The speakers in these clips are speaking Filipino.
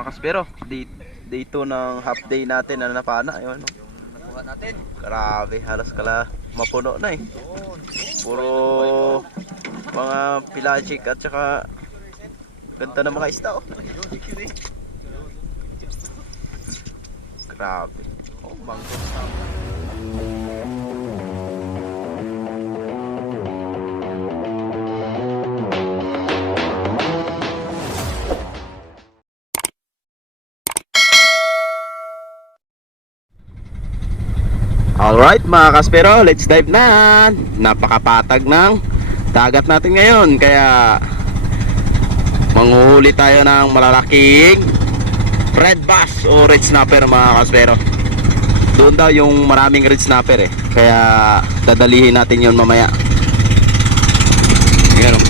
mga kaspero. Day 2 ng half day natin na napana. Ayun, no? Nakuha natin. Grabe, halos kala mapuno na eh. Puro mga pelagic at saka ganda ng mga isda, oh. Grabe. Oh, mango. Alright mga kaspero, let's dive na. Napakapatag ng dagat natin ngayon, kaya manguhuli tayo ng malalaking red bass o red snapper mga kaspero. Doon daw yung maraming red snapper eh, kaya dadalihin natin yun mamaya. Ayan, oh.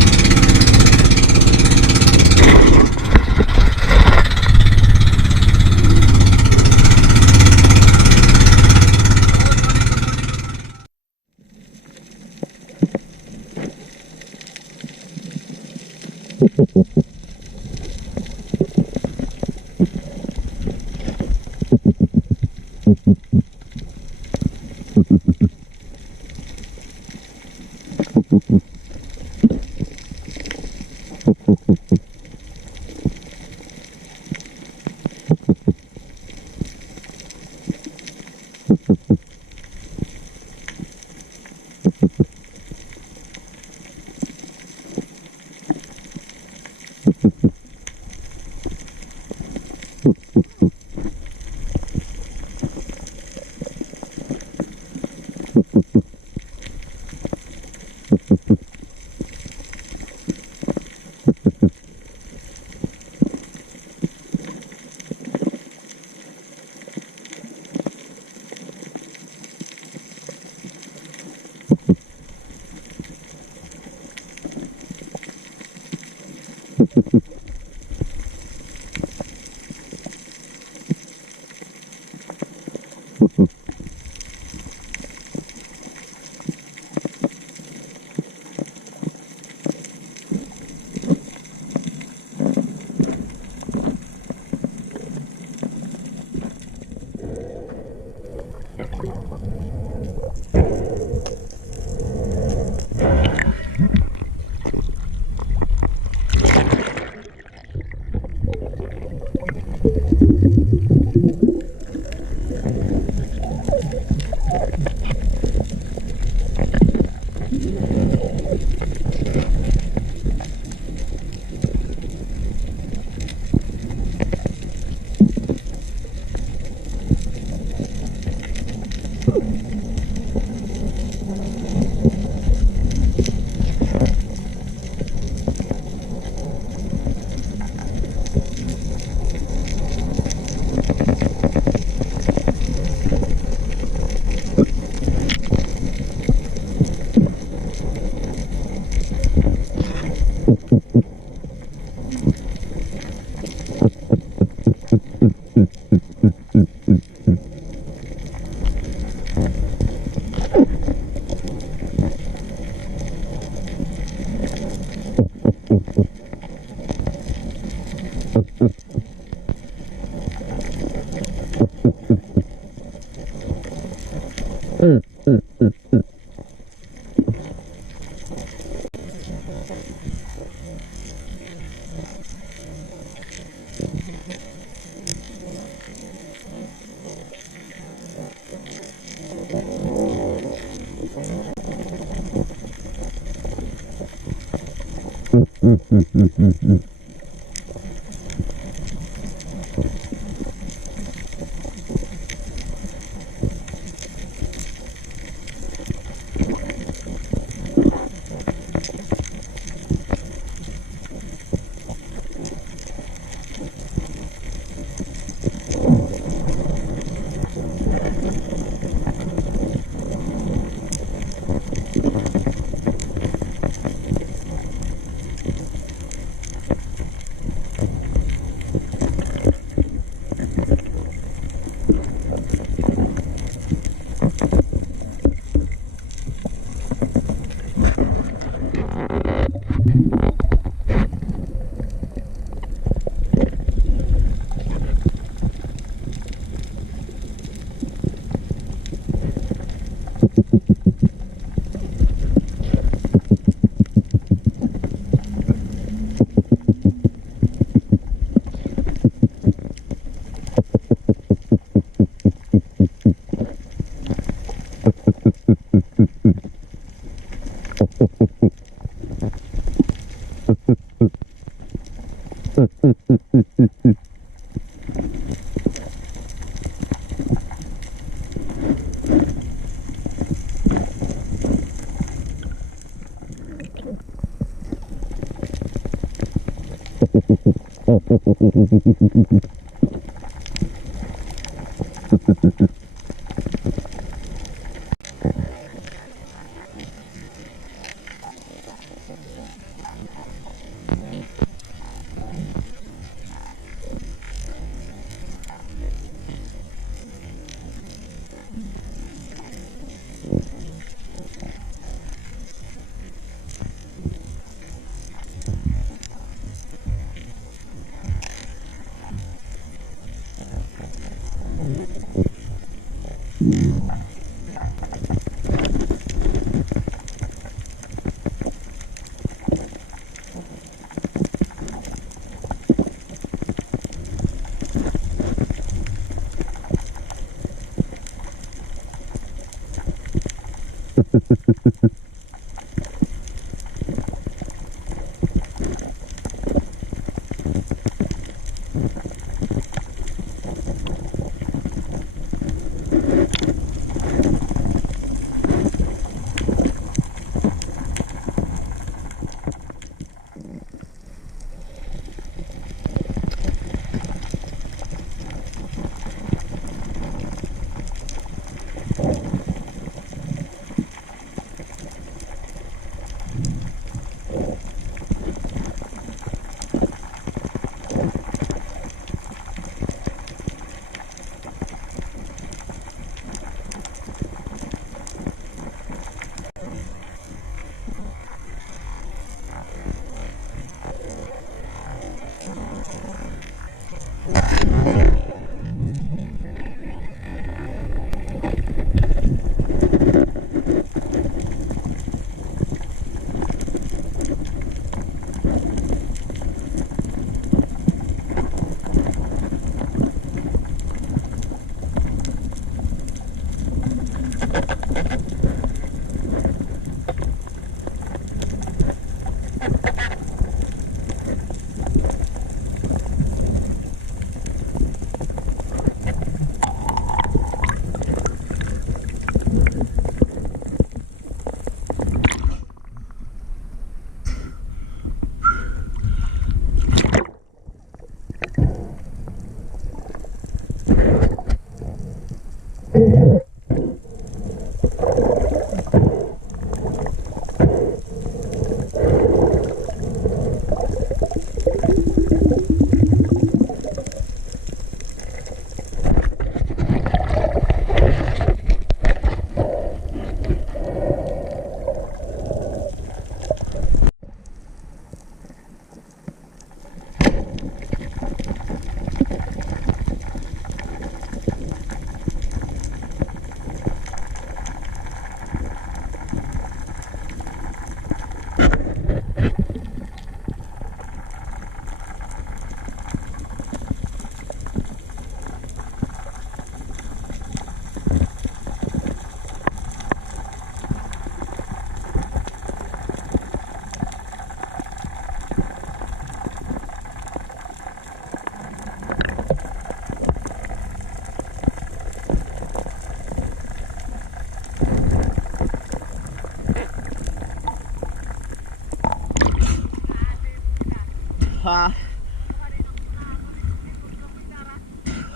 Ha.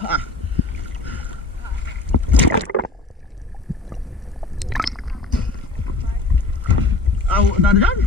Ha. Ada dyan?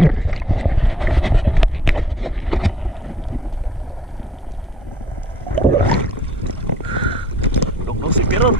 Dok si Piron.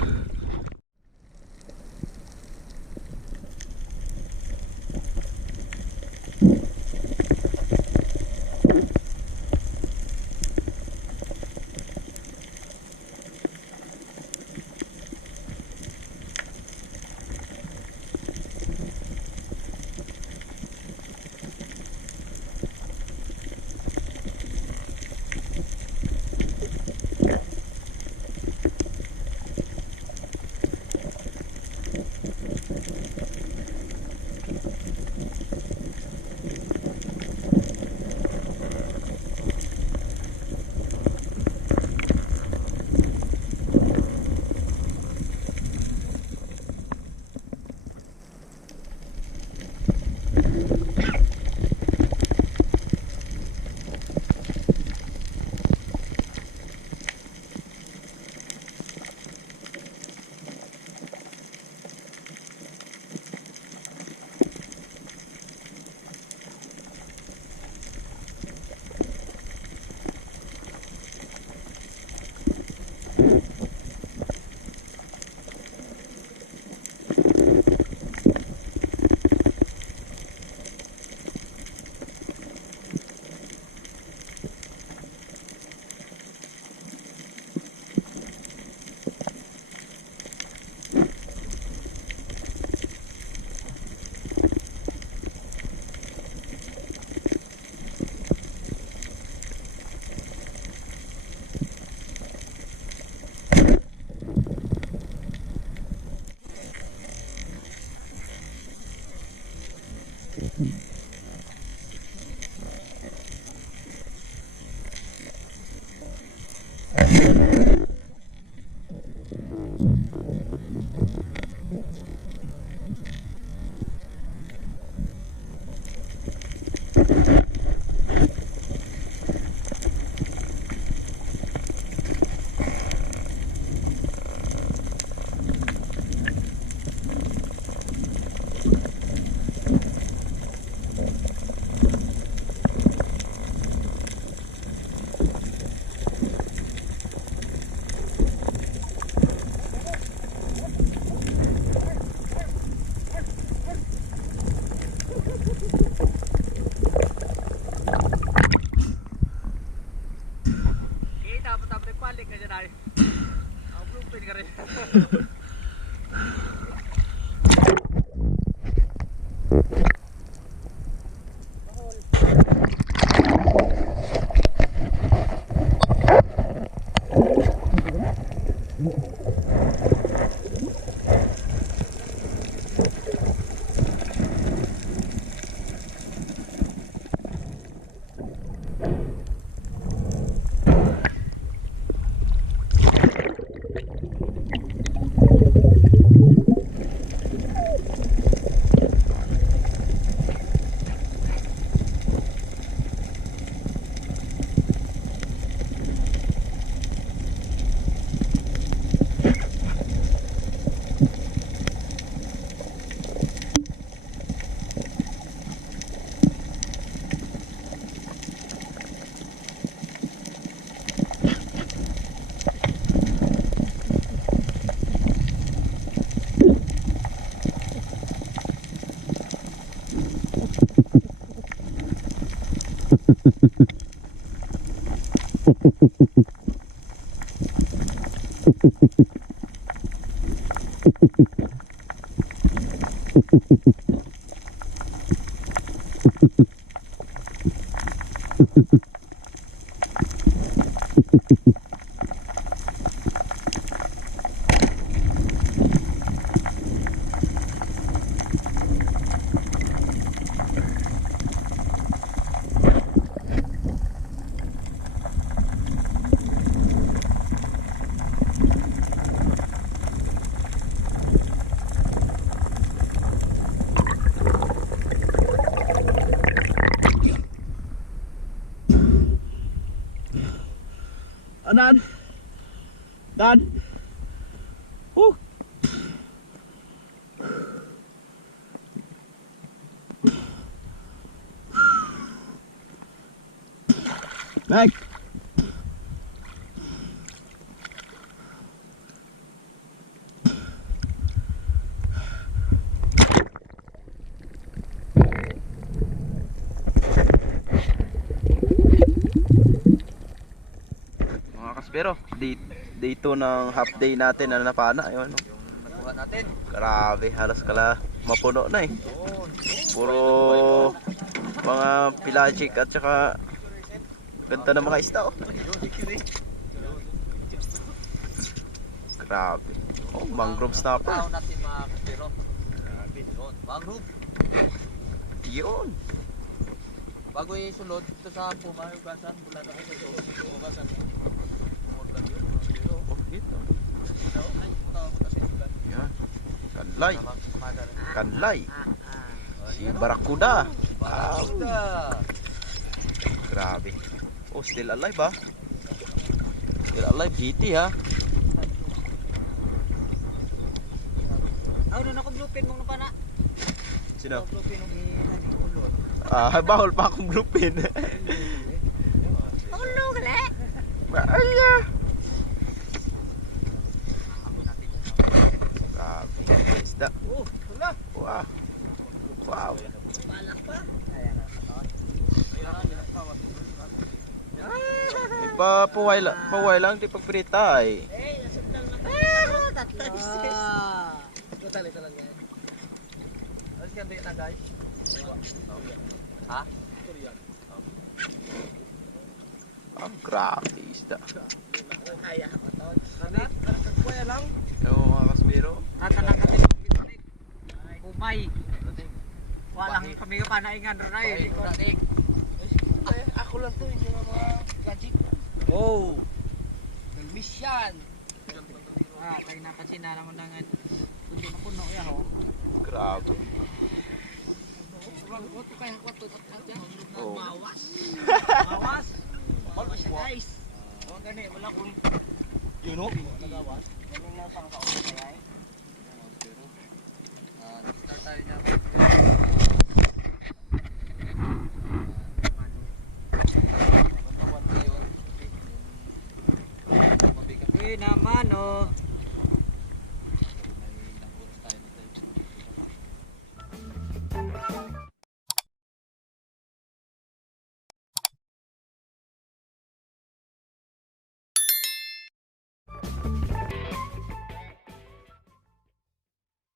Dan. Dan. Back! Mga kaspero, day 2 ng half day natin na napana. Ayun, no? Nakuha natin. Grabe, halos kala mapuno na eh. Puro mga pelagic at saka ganda ng mga isda oh. Grabe. Oh, mangrove snapper. Tao natin mga kapero. Grabe. Mangrove. Yun. Bago isulod ito sa Puma, ugasan, bulan ako sa ugasan. Oh, dito. Ay, tao ko kasi ugasan. Yan. Kanlay. Kanlay. Si Barakuda. Wow. Grabe. Oh, still alive ha. Still alive GT ha. Aw, doon ako bluepin mong napana. Sino? Bluepin ng ulod. Ah, bawal pa akong bluepin. Ulo gali. Maaya. Grabe. Isda. Oh, wala. Wow. Wow. Balak pa. Papuway lang di pagprita eh. Eh, nasundang na. Tatlo. Totally talaga. Alas ka na guys. Ha? Ang grabe isda. Kaya matawad. Kanat, kagkuya lang. Yung mga kasbiro. Tatanang kami ng pitunik. Umay. Walang kami ka pa naingan ron ay. Ako lang to yung mga logic. Oh. Mission. Tayo napansin na lang mo nangan. Hindi na puno ya ho. Grabe. Oh. Mawas. Mawas. Mawas siya guys. O gani wala kung You know? nagawas. Ganun lang pang kaon kaya. Start tayo na. Naman oh.